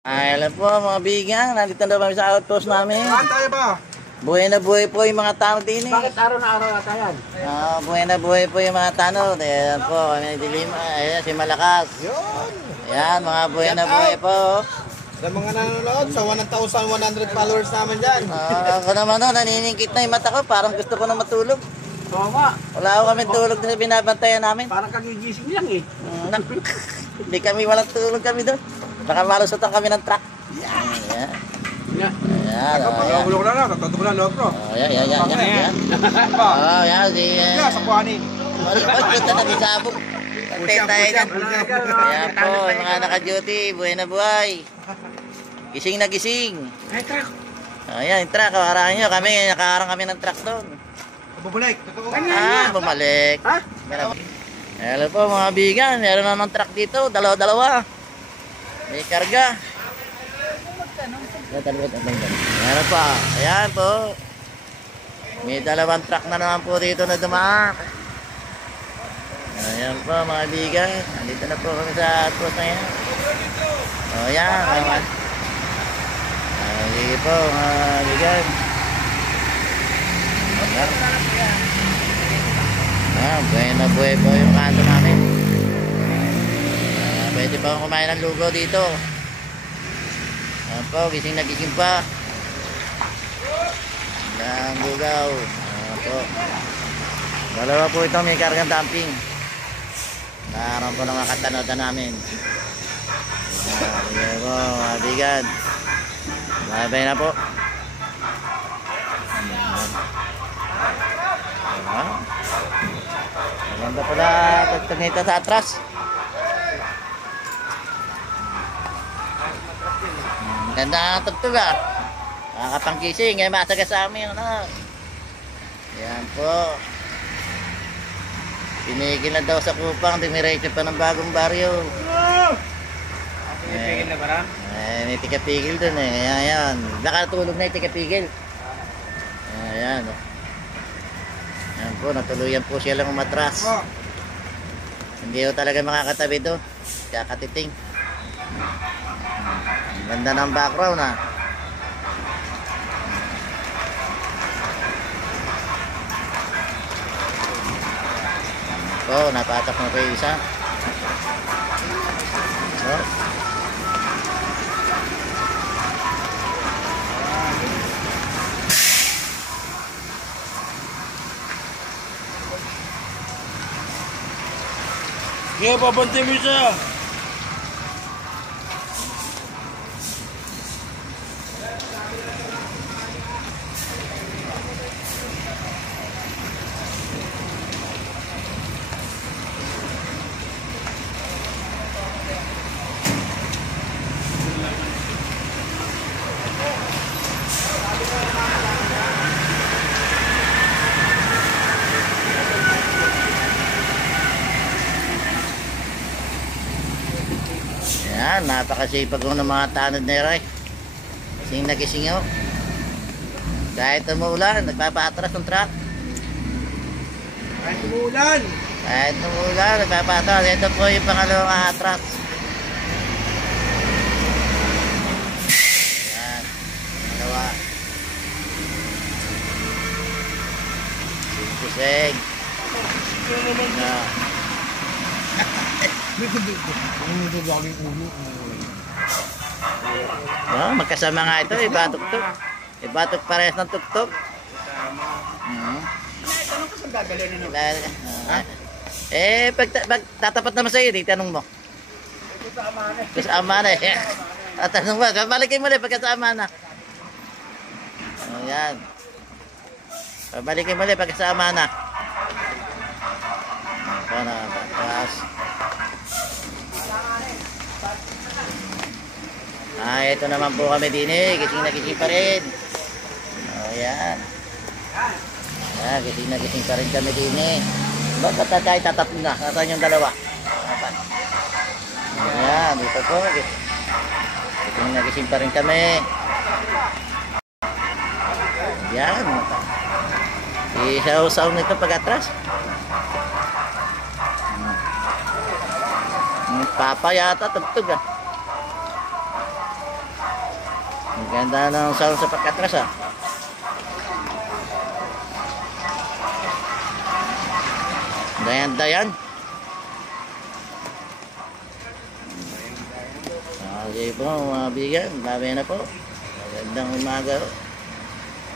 Alam po mga bigang, nandito na kami sa outpost namin. Saan tayo ba? Buhay na buhay po yung mga tao din eh. Bakit araw na araw ata yan? Buhay na buhay po yung mga tano. Ayan po, kami dilima. Ayan, si Malakas. Yun. Ayan, mga buhay na buhay po. Sa mga nanonood, sa 1,100 followers naman dyan. Ako naman naniningkit na yung mata ko. Parang gusto ko na matulog. Oo nga. Wala ako kami tulog na binabantayan namin. Parang kagigising lang eh. Hindi kami walang tulog kami doon. Baka malusutan kami ng truck. Ayan. Yeah. Ayan. Pag-ulog na lang, tatado ko na loob bro. Ayan. Oh, yan. Si... Sa kuhanin. Punta na bisabog. Pantay tayo dyan. Ayan po, mga naka-duty. Buhay na buhay. Gising na gising. Ay, truck. Ayan, yung truck. Harangan nyo. Kami, nakaharang kami ng truck doon. Bumalik. Bumalik. Ha? Hello po mga bigan. Meron na ng truck dito. Dalawa-dalawa. May karga. Meron pa. Ayan po. May dalawang truck na naman po dito na dumaan. Ayan po mga bigan. Andito na po kami sa outpost na yan. O yan. Sige po mga bigan. Buhay na buhay po yung kanto namin. Pwede pa akong kumain ng lugaw dito. Ayan po, gising na gising pa. Ang lugaw. Ayan po. Dalawa po ito, may kargang dumping. Naroon po ng mga katanotan namin. Ayan po, mga bigan. Bye-bye na po. Maganda pala tagtag nito sa atras. Ganda ang tugtog ah. Nakakapangkising, ay masaga sa amin. Ayan po. Pinigil na daw sa Kupang, dimiretso pa ng bagong baryo. Pinipigil na ba na? May tika-pigil dun eh. Ayan. Nakatulog na yung tika-pigil. Ayan. Ayan po, natuluyan po siya lang umatras. Hindi ko talaga makakatabi doon. Kakatiting. Ang ganda ng background ah. Oh, napatak na pa yung isa. So. Kaya babantay mo siya. Yan, napakasipag ko ng mga tanod na Roy. Kasing nagising ako. Kahit umuulan, nagpapatras ng truck. Kahit umuulan. Kahit umuulan, nagpapatras. Ito po yung pangalawang atras. Yan, dalawa. Sing-sing. Magkasama nga ito, iba-tuk-tuk. Iba-tuk parehas ng tuk-tuk. Tanong ko saan gagalin ano? Pag tatapat naman sa'yo, di tanong mo. Kasama na eh. Tatanong mo, balikin mo ulit pagkasama na. Ayan. Balikin mo ulit pagkasama na. Para batas. Ito naman po kami din eh. Gising na gising pa rin. Ayan. Gising na gising pa rin kami din eh. Ba't tayo tatatlo na? Nasaan yung dalawa? Ayan, dito po. Gising na gising pa rin kami. Ayan. Isaw-saw nito pag-atras. Papa yata tugtog ah. Ang ganda ng sound sa pagkatras ah. Dayan-dayan. Okay po mga bigan, babi na po. Magandang umaga po.